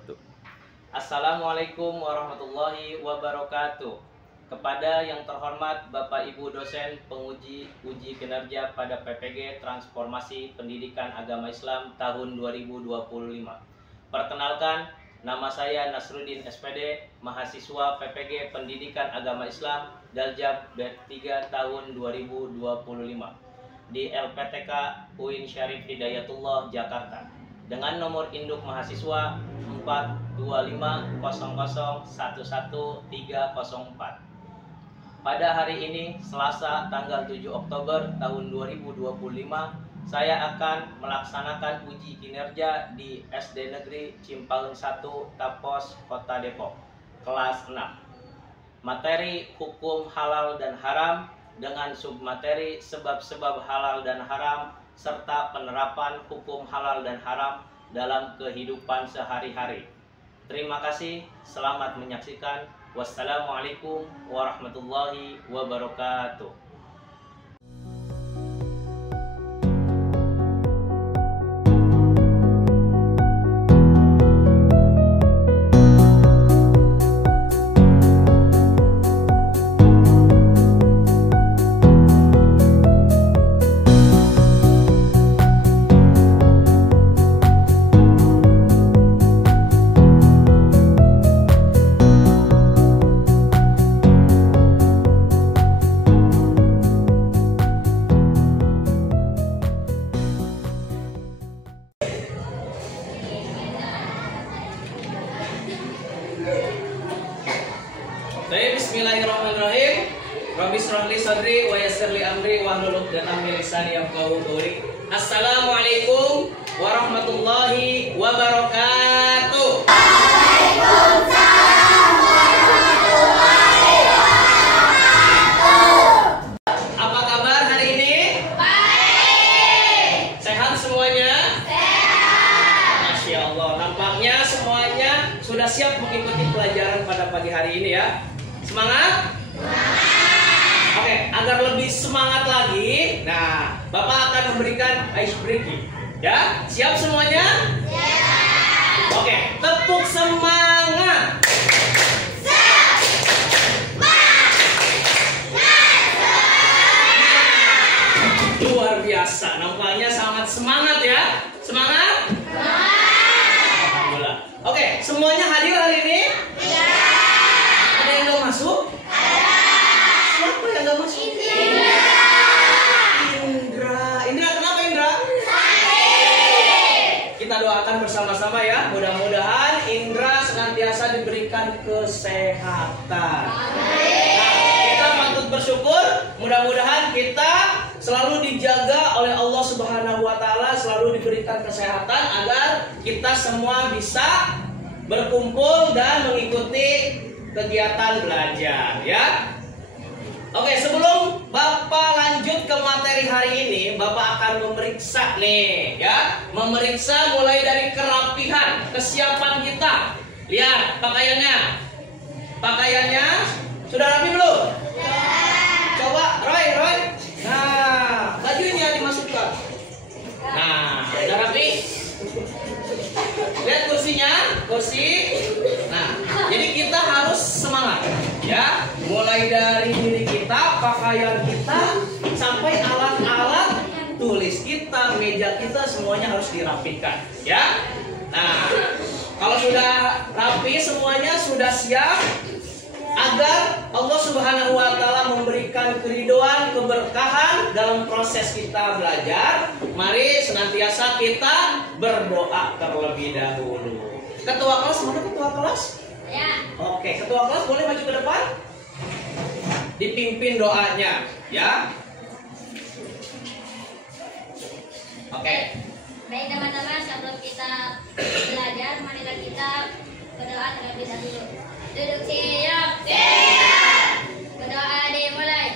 wabarakatuh. Assalamualaikum warahmatullahi wabarakatuh. Kepada yang terhormat Bapak Ibu dosen penguji uji kinerja pada PPG Transformasi Pendidikan Agama Islam tahun 2025. Perkenalkan, nama saya Nasruddin SPD, mahasiswa PPG Pendidikan Agama Islam Daljab B3 tahun 2025 di LPTK UIN Syarif Hidayatullah Jakarta dengan nomor induk mahasiswa 42500111304. Pada hari ini, Selasa tanggal 7 Oktober tahun 2025, saya akan melaksanakan uji kinerja di SD Negeri Cimpaung 1 Tapos, Kota Depok, kelas 6. Materi hukum halal dan haram dengan submateri sebab-sebab halal dan haram serta penerapan hukum halal dan haram dalam kehidupan sehari-hari. Terima kasih, selamat menyaksikan. Wassalamualaikum warahmatullahi wabarakatuh. Bismillahirrahmanirrahim. Rabbi shrah li sadri wa yassir li amri wahlul 'uqdatam min lisani yafqahu qawli. Assalamualaikum warahmatullahi wabarakatuh. Waalaikumsalam warahmatullahi wabarakatuh. Apa kabar hari ini? Baik. Sehat semuanya? Sehat. Masya Allah. Nampaknya semuanya sudah siap mengikuti pelajaran pada pagi hari ini ya. Semangat? Semangat. Oke, agar lebih semangat lagi, nah, Bapak akan memberikan ice breaking. Ya, siap semuanya? Siap. Oke, tepuk semangat. Luar biasa, nampaknya sangat semangat ya. Semangat? Semangat. Alhamdulillah. Oke, semuanya hadir hari ini? Ya. Ada yang nggak masuk? Ada. Siapa yang nggak masuk? Indra. Indra kenapa Indra? Sakit. Kita doakan bersama-sama ya. Mudah-mudahan Indra senantiasa diberikan kesehatan. Amin. Nah, kita patut bersyukur. Mudah-mudahan kita selalu dijaga oleh Allah Subhanahu Wa Taala, selalu diberikan kesehatan agar kita semua bisa berkumpul dan mengikuti kegiatan belajar ya. Oke, sebelum Bapak lanjut ke materi hari ini, Bapak akan memeriksa nih ya. Memeriksa mulai dari kerapihan, kesiapan kita. Lihat pakaiannya. Pakaiannya sudah rapi belum? Ya. Coba Roy. Nah, bajunya dimasukkan. Nah, sudah rapi. Lihat kursinya, kursi. Nah, jadi kita harus semangat ya. Mulai dari diri kita, pakaian kita, sampai alat-alat tulis kita, meja kita, semuanya harus dirapikan ya. Nah, kalau sudah rapi semuanya, sudah siap, agar Allah Subhanahu Wa Taala memberikan keridhaan, keberkahan dalam proses kita belajar, mari senantiasa kita berdoa terlebih dahulu. Ketua kelas, mana ketua kelas? Ya. Oke, ketua kelas boleh maju ke depan? Dipimpin doanya, ya. Oke. Baik teman-teman, sebelum kita belajar, marilah kita berdoa terlebih dahulu. Duduk siap. Siap. Berdoa dimulai.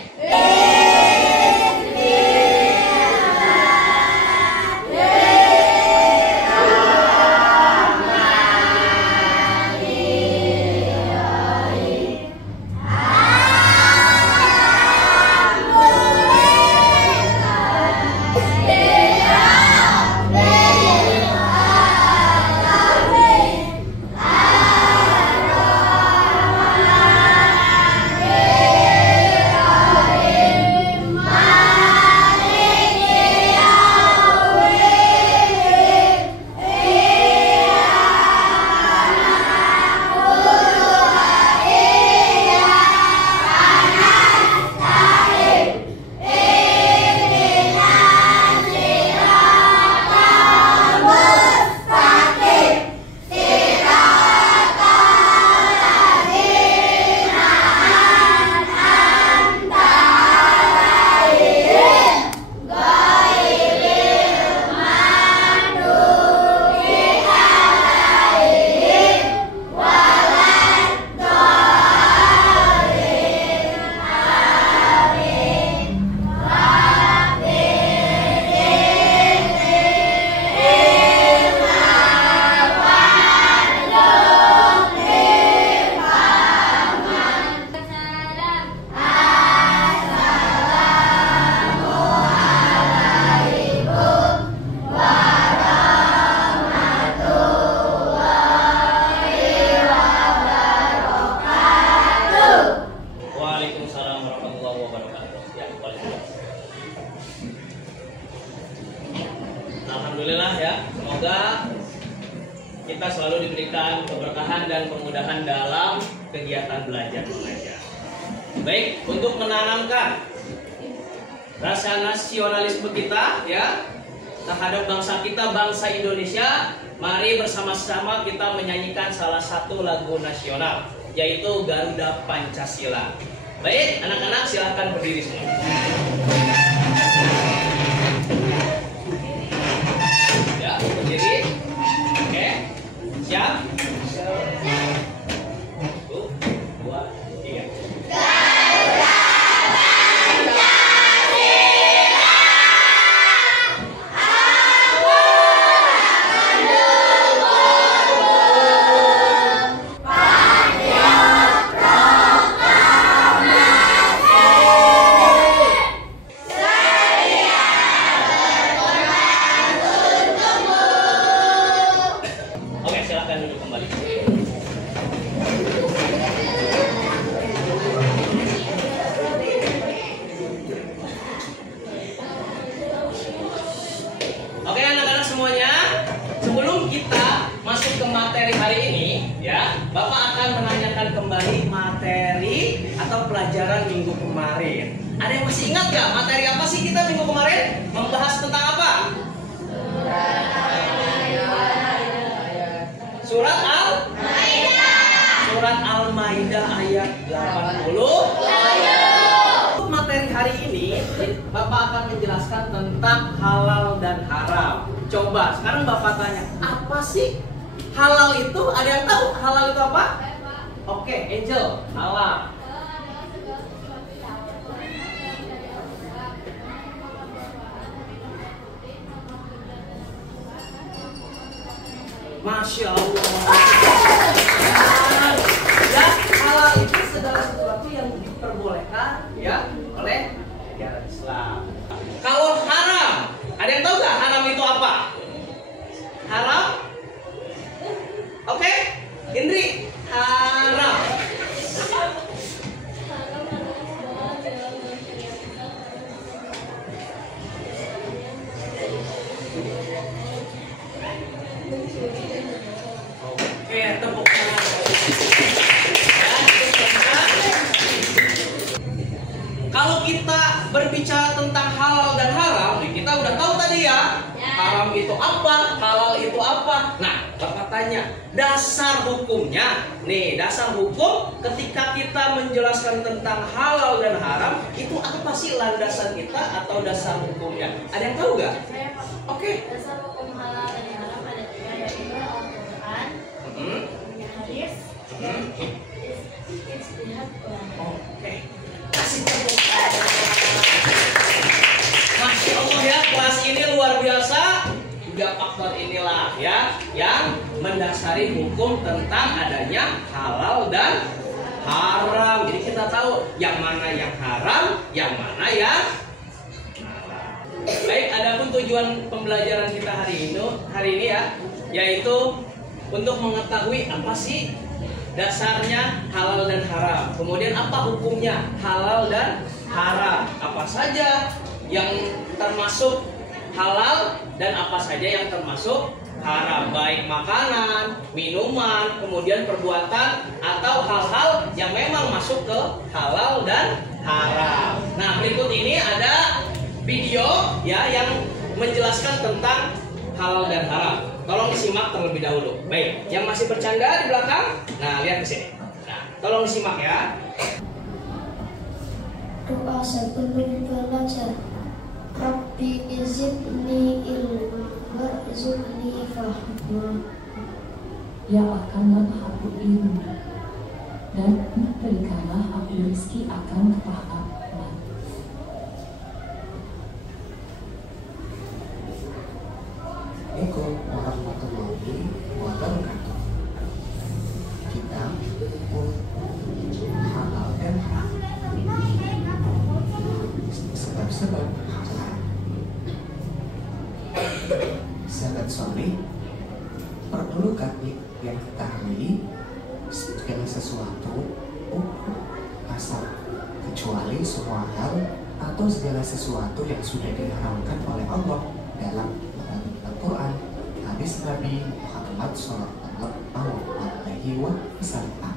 selalu diberikan keberkahan dan kemudahan dalam kegiatan belajar mengajar. Baik, untuk menanamkan rasa nasionalisme kita ya terhadap bangsa kita, bangsa Indonesia, mari bersama-sama kita menyanyikan salah satu lagu nasional, yaitu Garuda Pancasila. Baik, anak-anak silahkan berdiri semua. Ya, berdiri. Oke, siap? 1, 2, 3. Oke, silahkan duduk kembali. Oke, anak-anak semuanya, sebelum kita masuk ke materi hari ini, ya, Bapak akan menanyakan kembali materi atau pelajaran minggu kemarin. Ada yang masih ingat gak materi apa sih kita minggu kemarin? Membahas tentang apa? Surat Al-Maidah. Surat Al-Maidah ayat 80. Untuk materi hari ini, Bapak akan menjelaskan tentang halal dan haram. Coba, sekarang Bapak tanya, apa sih halal itu? Ada yang tahu halal itu apa? Oke, Angel, halal. Masya Allah. Ya, halal itu segala sesuatu yang diperbolehkan ya oleh negara Islam. Kalau haram, ada yang tahu nggak haram itu apa? Haram? Oke, Indri, haram. Oke, tepuk tangan. Kalau kita berbicara tentang halal dan haram, kita udah tahu tadi ya. Haram itu apa, halal itu apa. Nah, Bapak tanya, dasar hukumnya. Nih, dasar hukum ketika kita menjelaskan tentang halal dan haram, itu apa sih landasan kita atau dasar hukumnya? Ada yang tahu nggak? Oke. Dasar hukum halal dan haram ada 3, yaitu Al-Quran, hadis, ijtihad ulama. Oke. Kasih tepuk tangan. Masya Allah ya, kelas ini luar biasa. Juga faktor inilah ya yang mendasari hukum tentang adanya halal dan haram. Jadi kita tahu yang mana yang haram, yang mana yang halal. Baik, adapun tujuan pembelajaran kita hari ini ya, yaitu untuk mengetahui apa sih dasarnya halal dan haram. Kemudian apa hukumnya halal dan haram? Apa saja yang termasuk halal dan apa saja yang termasuk haram, baik makanan, minuman, kemudian perbuatan atau hal-hal yang memang masuk ke halal dan haram. Nah, berikut ini ada video ya yang menjelaskan tentang halal dan haram. Tolong disimak terlebih dahulu. Baik, yang masih bercanda di belakang, nah lihat ke sini. Nah, tolong disimak ya. Doa sebelum belajar. Rabbi zidni ilma warzuqni fahma. Ya akanlah aku ilmu dan berikanlah aku rezeki akan kepahaman. Assalamualaikum warahmatullahi wabarakatuh. Kita halal dan haram. Sebab-sebab sahabat soleh, perlu kami yang ketahui segala sesuatu asal kecuali semua hal atau segala sesuatu yang sudah diharamkan oleh Allah dalam Al-Quran, hadis Nabi Muhammad SAW. wal peserta.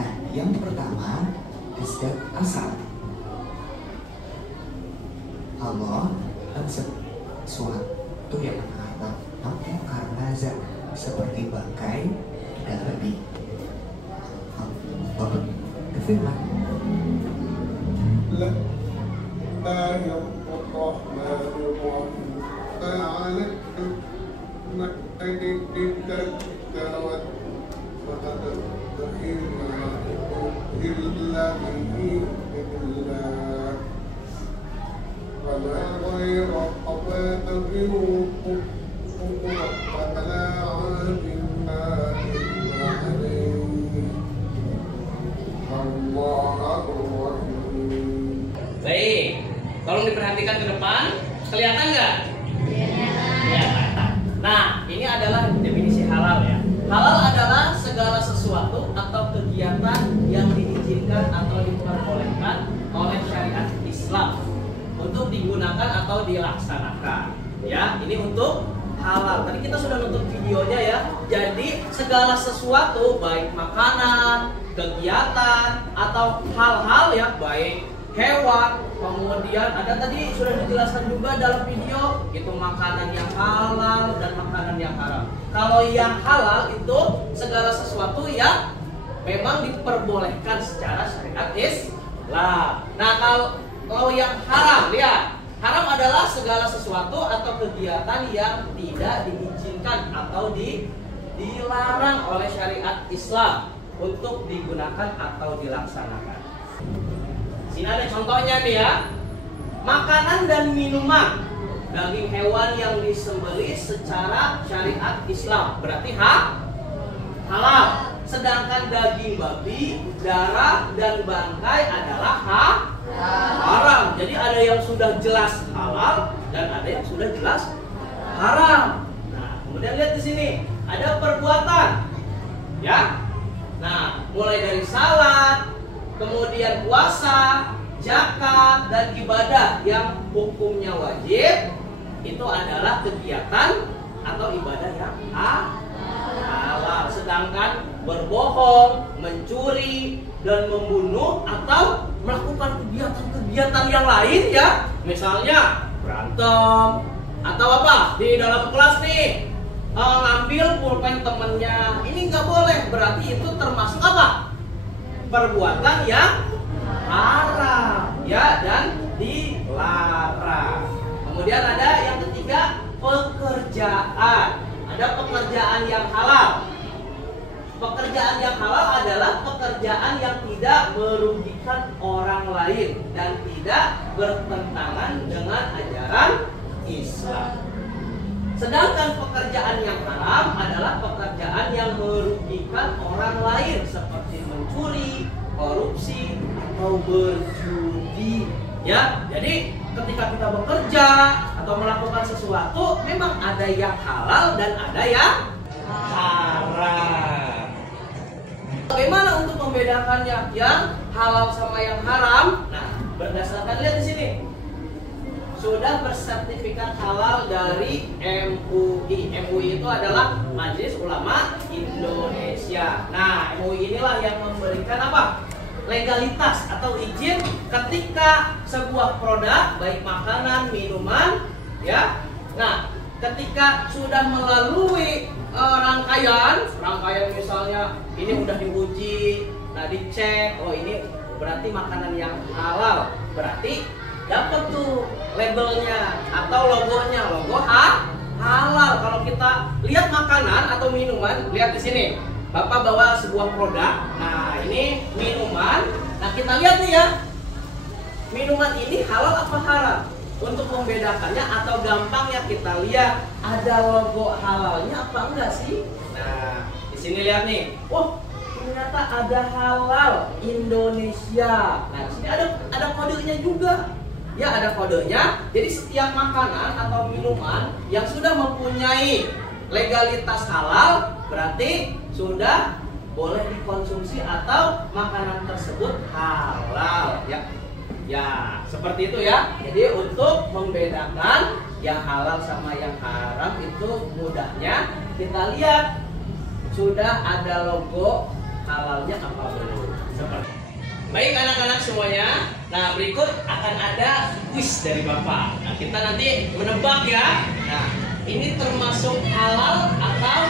Nah, yang pertama asbab asal. Allah dan sesuatu yang haram namun karena zat seperti bangkai dan babi. Allah berfirman, Baik, tolong diperhatikan ke depan. Kelihatan nggak? Kelihatan. Nah, ini adalah definisi halal ya. Halal adalah segala sesuatu atau kegiatan yang diizinkan atau diperbolehkan oleh syariat Islam untuk digunakan atau dilaksanakan. Ya, ini untuk halal. Tadi kita sudah nonton videonya ya. Jadi segala sesuatu baik makanan, kegiatan atau hal-hal yang baik hewan, kemudian ada tadi sudah dijelaskan juga dalam video itu makanan yang halal dan makanan yang haram. Kalau yang halal itu segala sesuatu yang memang diperbolehkan secara syariat Islam. Nah, kalau yang haram, lihat, haram adalah segala sesuatu atau kegiatan yang tidak diizinkan atau dilarang oleh syariat Islam untuk digunakan atau dilaksanakan. Sini ada contohnya nih ya. Makanan dan minuman, daging hewan yang disembelih secara syariat Islam berarti halal. Sedangkan daging babi, darah dan bangkai adalah haram. Jadi ada yang sudah jelas halal dan ada yang sudah jelas haram. Nah, kemudian lihat di sini ada perbuatan, ya. Nah, mulai dari salat, kemudian puasa, zakat, dan ibadah yang hukumnya wajib itu adalah kegiatan atau ibadah yang halal. Sedangkan berbohong, mencuri, dan membunuh atau melakukan kegiatan-kegiatan yang lain ya, misalnya berantem atau apa di dalam kelas nih, ngambil pulpen temennya, ini nggak boleh. Berarti itu termasuk apa? Perbuatan yang haram ya, dan dilarang. Kemudian ada yang ketiga, pekerjaan. Ada pekerjaan yang halal. Pekerjaan yang halal adalah pekerjaan yang tidak merugikan orang lain dan tidak bertentangan dengan ajaran Islam. Sedangkan pekerjaan yang haram adalah pekerjaan yang merugikan orang lain seperti mencuri, korupsi, atau berjudi. Ya, jadi ketika kita bekerja atau melakukan sesuatu, memang ada yang halal dan ada yang haram. Bagaimana untuk membedakannya yang halal sama yang haram? Nah, berdasarkan lihat di sini. Sudah bersertifikat halal dari MUI. MUI itu adalah Majelis Ulama Indonesia. Nah, MUI inilah yang memberikan apa? Legalitas atau izin ketika sebuah produk baik makanan, minuman, ya. Nah, ketika sudah melalui rangkaian misalnya ini udah diuji, nah dicek, oh ini berarti makanan yang halal, berarti dapat tuh labelnya atau logonya, logo halal. Kalau kita lihat makanan atau minuman, lihat di sini. Bapak bawa sebuah produk. Nah, ini minuman. Nah, kita lihat nih ya. Minuman ini halal apa haram? Untuk membedakannya atau gampangnya kita lihat ada logo halalnya apa enggak sih? Nah, di sini lihat nih. Oh, ternyata ada halal Indonesia. Nah, di sini ada kodenya juga. Ya, ada kodenya. Jadi setiap makanan atau minuman yang sudah mempunyai legalitas halal berarti sudah boleh dikonsumsi atau makanan tersebut halal ya. Ya, seperti itu ya. Jadi untuk membedakan yang halal sama yang haram itu mudahnya kita lihat sudah ada logo halalnya apa belum? Baik anak-anak semuanya. Nah, berikut akan ada kuis dari Bapak. Nah, kita nanti menebak ya. Nah, ini termasuk halal atau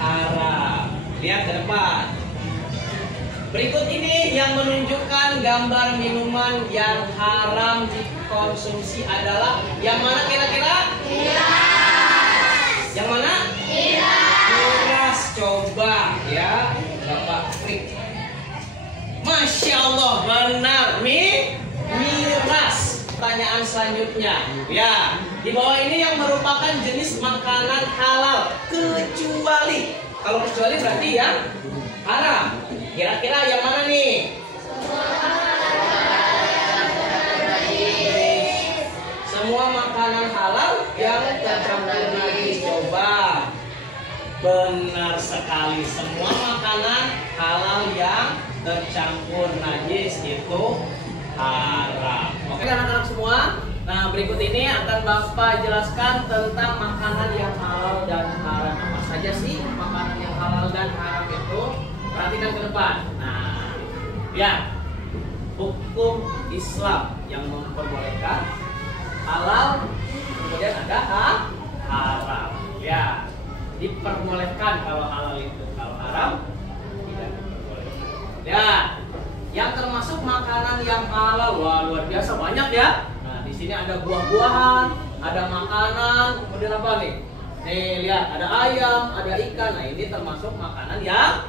haram? Lihat ke depan. Berikut ini yang menunjukkan gambar minuman yang haram dikonsumsi adalah yang mana kira-kira? Yang mana? Miras. Coba ya, Bapak klik. Masya Allah, benar. Miras. Pertanyaan selanjutnya, ya, di bawah ini yang merupakan jenis makanan halal kecuali. Kalau kecuali berarti yang haram. Kira-kira yang mana nih? Semua makanan halal yang tercampur najis. Coba. Benar sekali, semua makanan halal yang tercampur najis itu haram. Oke anak-anak semua. Nah, berikut ini akan Bapak jelaskan tentang makanan yang halal dan haram. Apa saja sih makanan yang halal dan haram itu? Perhatikan ke depan. Nah, ya, hukum Islam yang memperbolehkan halal, kemudian ada haram. Ya, diperbolehkan kalau halal itu, kalau haram tidak diperbolehkan. Ya, yang termasuk makanan yang halal, wah luar biasa banyak ya. Nah, di sini ada buah-buahan, ada makanan, kemudian apa nih? Nih lihat, ada ayam, ada ikan. Nah, ini termasuk makanan yang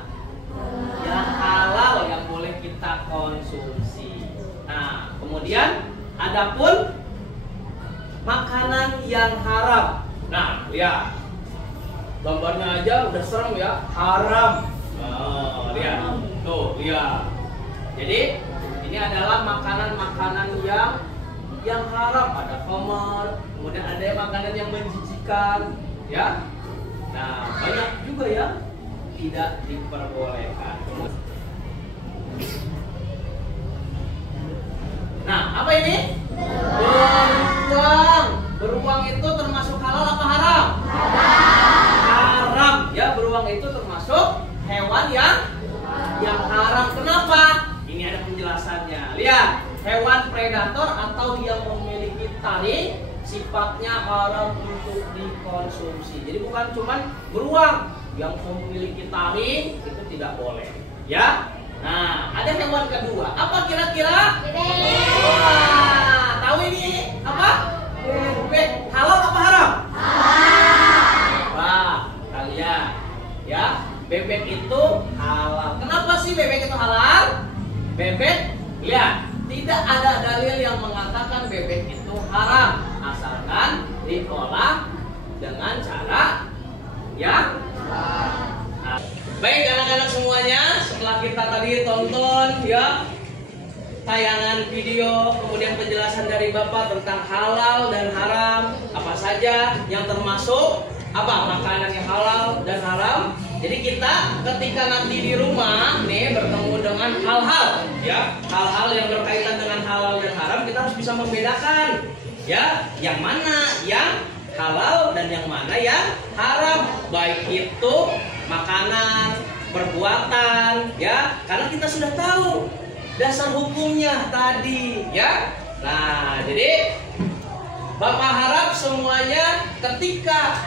halal yang boleh kita konsumsi. Nah, kemudian adapun makanan yang haram. Nah, lihat. Gambarnya aja udah serem ya, haram. Oh, lihat. Tuh, lihat. Jadi, ini adalah makanan-makanan yang haram. Ada khamar, kemudian ada makanan yang menjijikan, ya. Nah, banyak juga ya tidak diperbolehkan. Nah, apa ini? Beruang. Beruang itu termasuk halal apa haram? Haram. Ya, beruang itu termasuk hewan yang haram. Kenapa? Ini ada penjelasannya. Lihat, hewan predator atau yang memiliki taring sifatnya haram untuk dikonsumsi. Jadi bukan cuman beruang yang memiliki taring itu tidak boleh. Ya. Nah, ada hewan kedua. Apa kira-kira? Wah, tahu ini apa? Bebek. Halal apa haram? Halal. Wah, kalian ya, bebek itu halal. Kenapa sih bebek itu halal? Bebek, lihat, tidak ada dalil yang mengatakan bebek itu haram, asalkan diolah dengan cara yang halal. Baik anak-anak semuanya, setelah kita tadi tonton ya tayangan video, kemudian penjelasan dari Bapak tentang halal dan haram, apa saja yang termasuk apa makanan yang halal dan haram. Jadi kita ketika nanti di rumah nih bertemu dengan hal-hal ya, hal-hal yang berkaitan dengan halal dan haram, kita harus bisa membedakan ya, yang mana yang halal dan yang mana yang haram, baik itu makanan, perbuatan ya, karena kita sudah tahu dasar hukumnya tadi ya. Nah, jadi Bapak harap semuanya ketika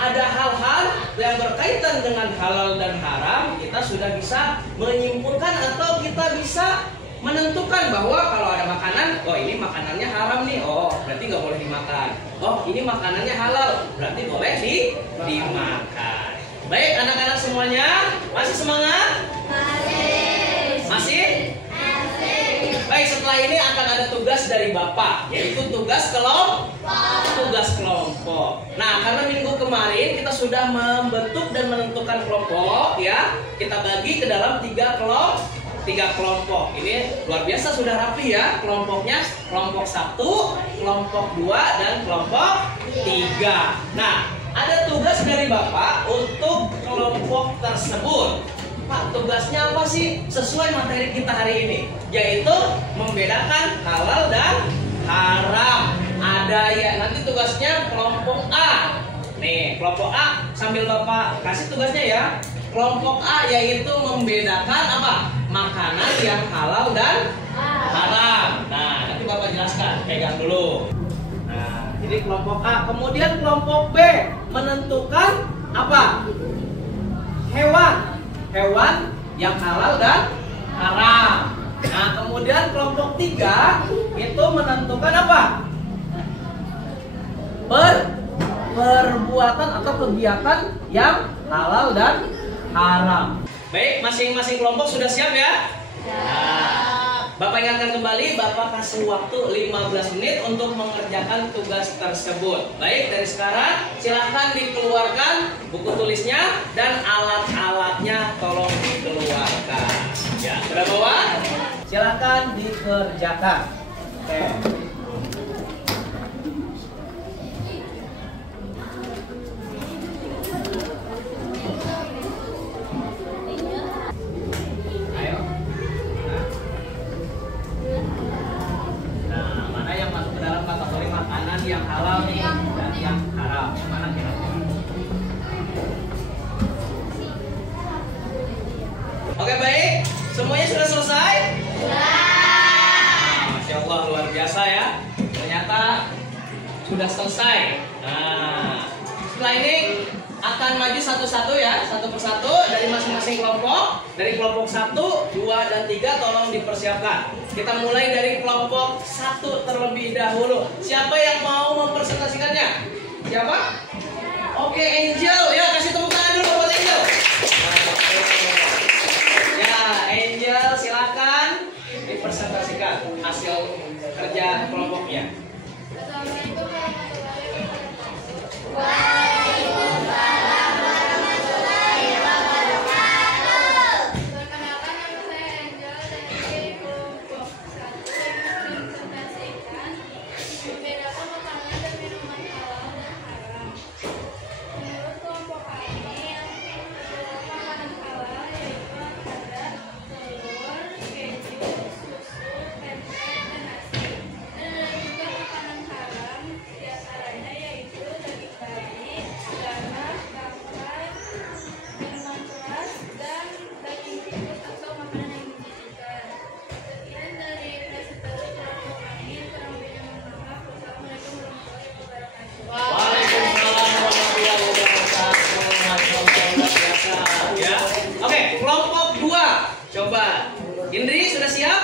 ada hal-hal yang berkaitan dengan halal dan haram, kita sudah bisa menyimpulkan atau kita bisa menentukan bahwa kalau ada makanan, oh ini makanannya haram nih, oh berarti nggak boleh dimakan. Oh ini makanannya halal, berarti boleh dimakan. Baik anak-anak semuanya, masih semangat? Masih? Baik, setelah ini akan ada tugas dari Bapak, yaitu tugas kelompok. Nah, karena minggu kemarin kita sudah membentuk dan menentukan kelompok ya, kita bagi ke dalam tiga kelompok. Ini luar biasa sudah rapi ya kelompoknya. Kelompok 1, kelompok 2, dan kelompok 3. Nah, ada tugas dari Bapak untuk kelompok tersebut. Pak, tugasnya apa sih sesuai materi kita hari ini? Yaitu membedakan halal dan haram. Ada ya, nanti tugasnya kelompok A. Nih, kelompok A sambil Bapak kasih tugasnya ya. kelompok A yaitu membedakan apa? Makanan yang halal dan haram. Nah, nanti Bapak jelaskan. Pegang dulu. Nah, jadi kelompok A. Kemudian kelompok B menentukan apa? Hewan yang halal dan haram. Nah, kemudian kelompok 3 itu menentukan apa? Perbuatan atau kegiatan yang halal dan haram. Baik, masing-masing kelompok sudah siap ya? Nah, Bapak ingatkan kembali, Bapak kasih waktu 15 menit untuk mengerjakan tugas tersebut. Baik, dari sekarang silahkan dikeluarkan buku tulisnya dan alat-alatnya tolong dikeluarkan. Ya, sudah bawa? Silahkan dikerjakan. Oke. Yang halal nih dan yang haram, yang mana kira-kira? Oke, baik, semuanya sudah selesai? Masya Allah, luar biasa ya. Ternyata sudah selesai. Nah, setelah ini akan maju satu-satu ya, satu persatu dari masing-masing kelompok. Dari kelompok 1, 2, dan 3 tolong dipersiapkan. Kita mulai dari kelompok 1 terlebih dahulu. Siapa yang mau mempresentasikannya? Siapa? Oke, Angel. Ya, kasih tepuk tangan dulu buat Angel. Ya, Angel silakan dipresentasikan hasil kerja kelompoknya. Assalamualaikum warahmatullahi wabarakatuh. Perkenalkan, nama saya Angel dari kelompok 1 yang mempresentasikan membedakan makanan dan minuman halal dan haram. Menurut kelompok kami, yang terdapat makanan halal yaitu ada telur, keju, susu, tempe, dan nasi. Dan ada juga makanan haram, diantaranya yaitu daging babi, garam, bakar, minuman keras, dan daging tikus atau makanan yang menjijikan. Sekian dari presentasi kelompok kami. Kurang lebihnya mohon maaf. Wassalamualaikum warahmatullahi wabarakatuh. Waalaikumsalam warahmatullahi wabarakatuh. Masya Allah, luar biasa. Ya. Oke, kelompok 2. Coba. Indri sudah siap?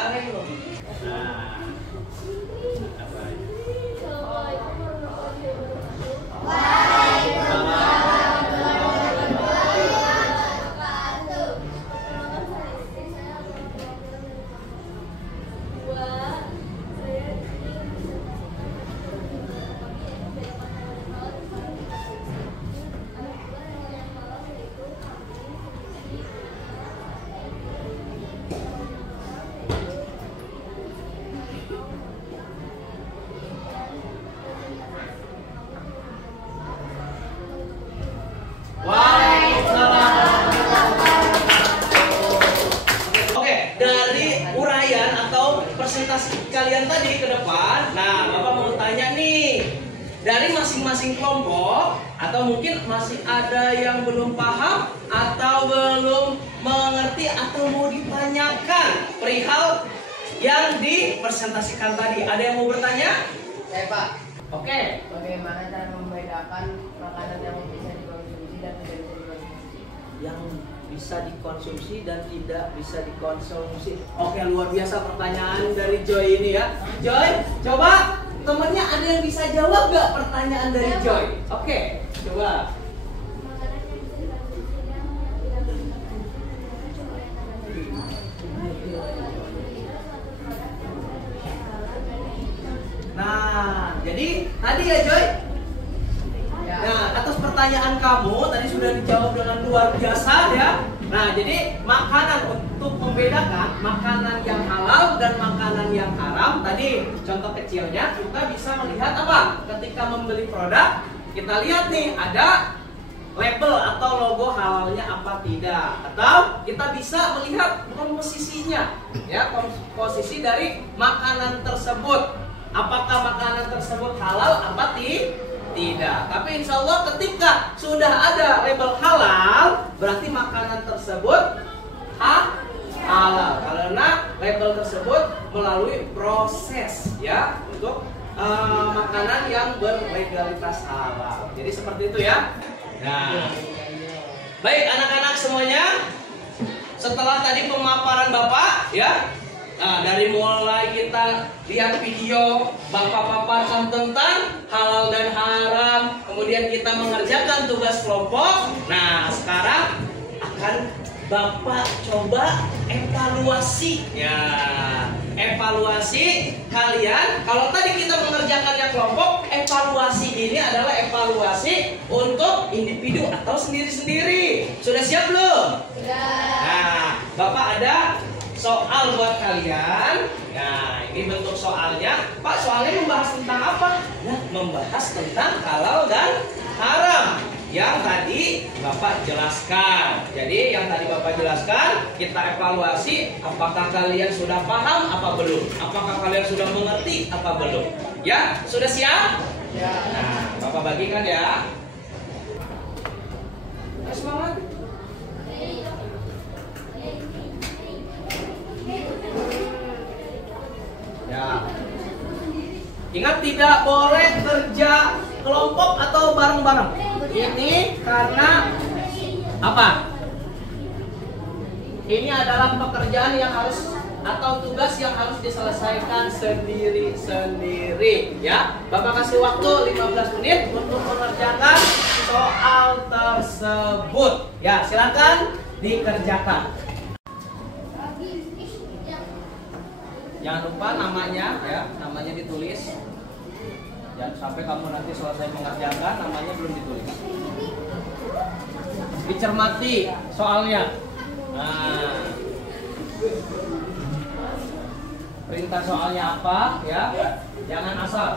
Presentasi kalian tadi ke depan. Nah, Bapak mau tanya nih, dari masing-masing kelompok, atau mungkin masih ada yang belum paham atau belum mengerti atau mau ditanyakan perihal yang dipresentasikan tadi. Ada yang mau bertanya? Saya Pak. Oke. Bagaimana cara membedakan makanan yang bisa dikonsumsi dan tidak bisa dikonsumsi? Yang bisa dikonsumsi dan tidak bisa dikonsumsi. Oke, luar biasa pertanyaan dari Joy ini ya. Joy, coba temennya ada yang bisa jawab gak pertanyaan dari Joy? Oke, coba. Makanan yang bisa dikonsumsi dan tidak bisa dikonsumsi cuma yang tadi. Nah, jadi tadi ya Joy. Ya. Nah, atas pertanyaan kamu tadi sudah dijawab dengan luar biasa ya. Nah, jadi makanan untuk membedakan makanan yang halal dan makanan yang haram, tadi contoh kecilnya kita bisa melihat apa? Ketika membeli produk, kita lihat nih ada label atau logo halalnya apa tidak, atau kita bisa melihat komposisinya ya, komposisi dari makanan tersebut. Apakah makanan tersebut halal apa tidak? Tapi insya Allah ketika sudah ada label halal, berarti makanan label tersebut melalui proses ya untuk makanan yang berlegalitas halal. Jadi seperti itu ya. Nah, baik anak-anak semuanya, setelah tadi pemaparan Bapak ya, nah dari mulai kita lihat video Bapak paparkan tentang halal dan haram, kemudian kita mengerjakan tugas kelompok. Nah sekarang akan Bapak coba evaluasi ya, evaluasi kalian. Kalau tadi kita mengerjakannya kelompok, evaluasi ini adalah evaluasi untuk individu atau sendiri-sendiri. Sudah siap belum? Sudah. Nah, Bapak ada soal buat kalian. Nah, ini bentuk soalnya. Pak, soalnya membahas tentang apa? Nah, membahas tentang halal dan haram yang tadi Bapak jelaskan. Jadi yang tadi Bapak jelaskan, kita evaluasi apakah kalian sudah paham apa belum? Apakah kalian sudah mengerti apa belum? Ya, sudah siap? Ya. Nah, Bapak bagikan ya. Semangat. Ya. Ingat tidak boleh kerja kelompok atau bareng-bareng. Ini karena apa? Ini adalah pekerjaan yang harus atau tugas yang harus diselesaikan sendiri-sendiri ya. Bapak kasih waktu 15 menit untuk mengerjakan soal tersebut. Ya, silakan dikerjakan. Jangan lupa namanya ya, namanya ditulis. Jangan sampai kamu nanti selesai mengerjakan namanya belum ditulis. Dicermati soalnya. Nah, perintah soalnya apa ya? Jangan asal.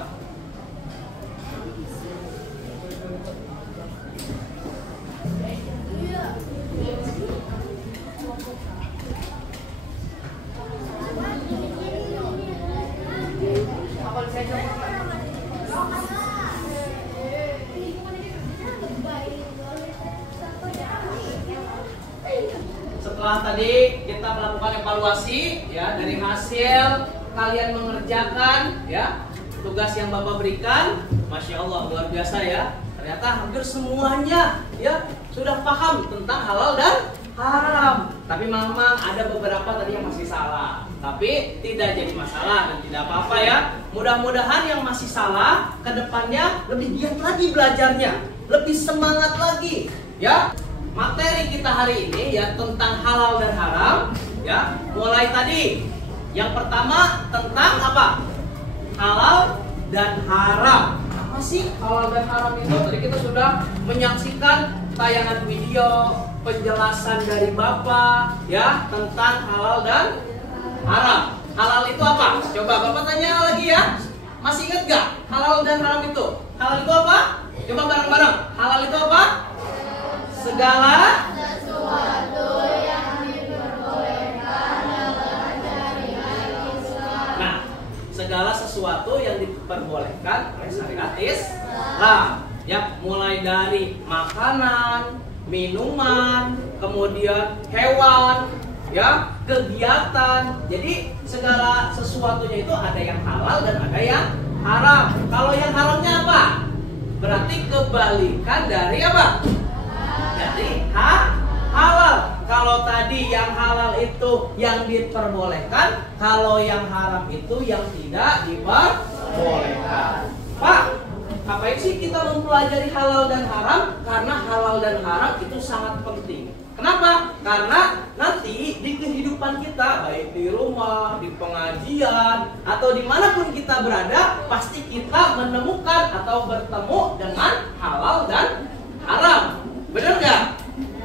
Setelah tadi kita melakukan evaluasi ya, dari hasil kalian mengerjakan ya tugas yang Bapak berikan, Masya Allah luar biasa ya. Ternyata hampir semuanya ya sudah paham tentang halal dan haram. Tapi memang ada beberapa tadi yang masih salah. Tapi tidak jadi masalah dan tidak apa-apa ya. Mudah-mudahan yang masih salah kedepannya lebih giat lagi belajarnya, lebih semangat lagi ya. Materi kita hari ini ya tentang halal dan haram ya. Mulai tadi yang pertama tentang apa? Halal dan haram. Apa sih halal dan haram itu? Tadi kita sudah menyaksikan tayangan video penjelasan dari Bapak ya tentang halal dan haram. Halal itu apa? Coba Bapak tanya lagi ya. Masih ingat gak halal dan haram itu? Halal itu apa? Coba bareng-bareng. Halal itu apa? Segala sesuatu yang diperbolehkan dalam syariat Islam. Nah, segala sesuatu yang diperbolehkan oleh syariat Islam. Ya, mulai dari makanan, minuman, kemudian hewan, ya, kegiatan. Jadi segala sesuatunya itu ada yang halal dan ada yang haram. Kalau yang haramnya apa? Berarti kebalikan dari apa? Dari halal. Kalau tadi yang halal itu yang diperbolehkan, kalau yang haram itu yang tidak diperbolehkan. Pak, ngapain sih kita mempelajari halal dan haram? Karena halal dan haram itu sangat penting. Kenapa? Karena nanti di kehidupan kita, baik di rumah, di pengajian, atau dimanapun kita berada, pasti kita menemukan atau bertemu dengan halal dan haram. Benar nggak?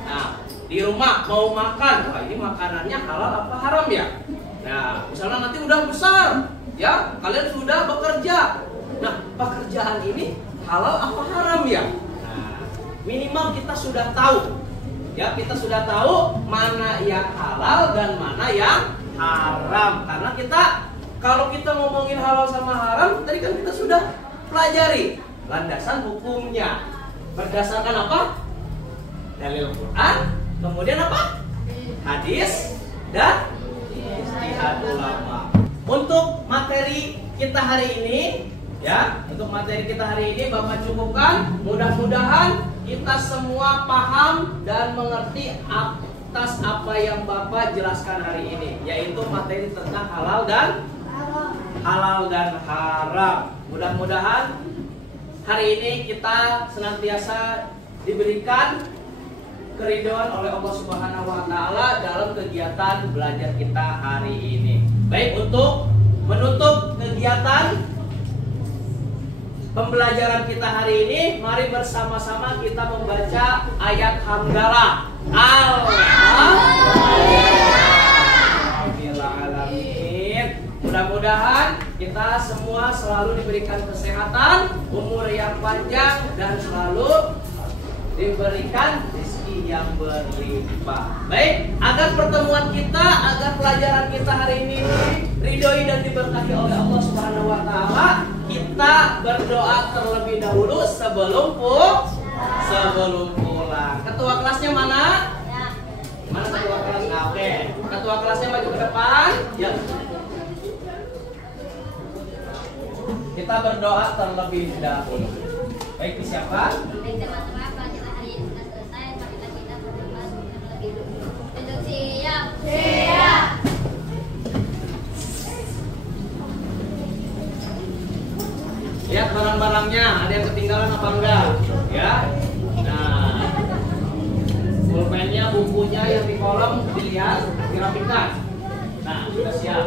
Nah, di rumah mau makan, wah ini makanannya halal apa haram ya? Nah, misalnya nanti udah besar, ya kalian sudah bekerja. Nah, pekerjaan ini halal apa haram ya? Nah, minimal kita sudah tahu, ya kita sudah tahu mana yang halal dan mana yang haram. Karena kita kalau kita ngomongin halal sama haram, tadi kan kita sudah pelajari landasan hukumnya berdasarkan apa? Dalil Quran, kemudian apa? Hadis dan ijtihad. dan ulama. Untuk materi kita hari ini, ya, untuk materi kita hari ini Bapak cukupkan. Mudah-mudahan kita semua paham dan mengerti atas apa yang Bapak jelaskan hari ini, yaitu materi tentang halal dan haram. Mudah-mudahan hari ini kita senantiasa diberikan keridhaan oleh Allah Subhanahu wa taala dalam kegiatan belajar kita hari ini. Baik, untuk menutup kegiatan pembelajaran kita hari ini, mari bersama-sama kita membaca ayat hamdalah. Alhamdulillahirrahmanirrahim. Mudah-mudahan kita semua selalu diberikan kesehatan, umur yang panjang, dan selalu diberikan rezeki yang berlimpah. Baik, agar pertemuan kita, agar pelajaran kita hari ini ridhoi dan diberkahi oleh Allah Subhanahu wa taala, kita berdoa terlebih dahulu sebelum pulang. Ketua kelasnya mana? Mana ketua kelas? Oke. Ketua kelasnya maju ke depan. Ya. Kita berdoa terlebih dahulu. Baik, siapa? Baik teman-teman, pelajaran hari ini sudah selesai. Marilah kita berdoa terlebih dahulu. Untuk siap. Siap. Lihat barang-barangnya, ada yang ketinggalan apa enggak? Ya. Nah, pulpennya, bukunya yang di kolom dilihat, dirapikan. Nah, sudah siap.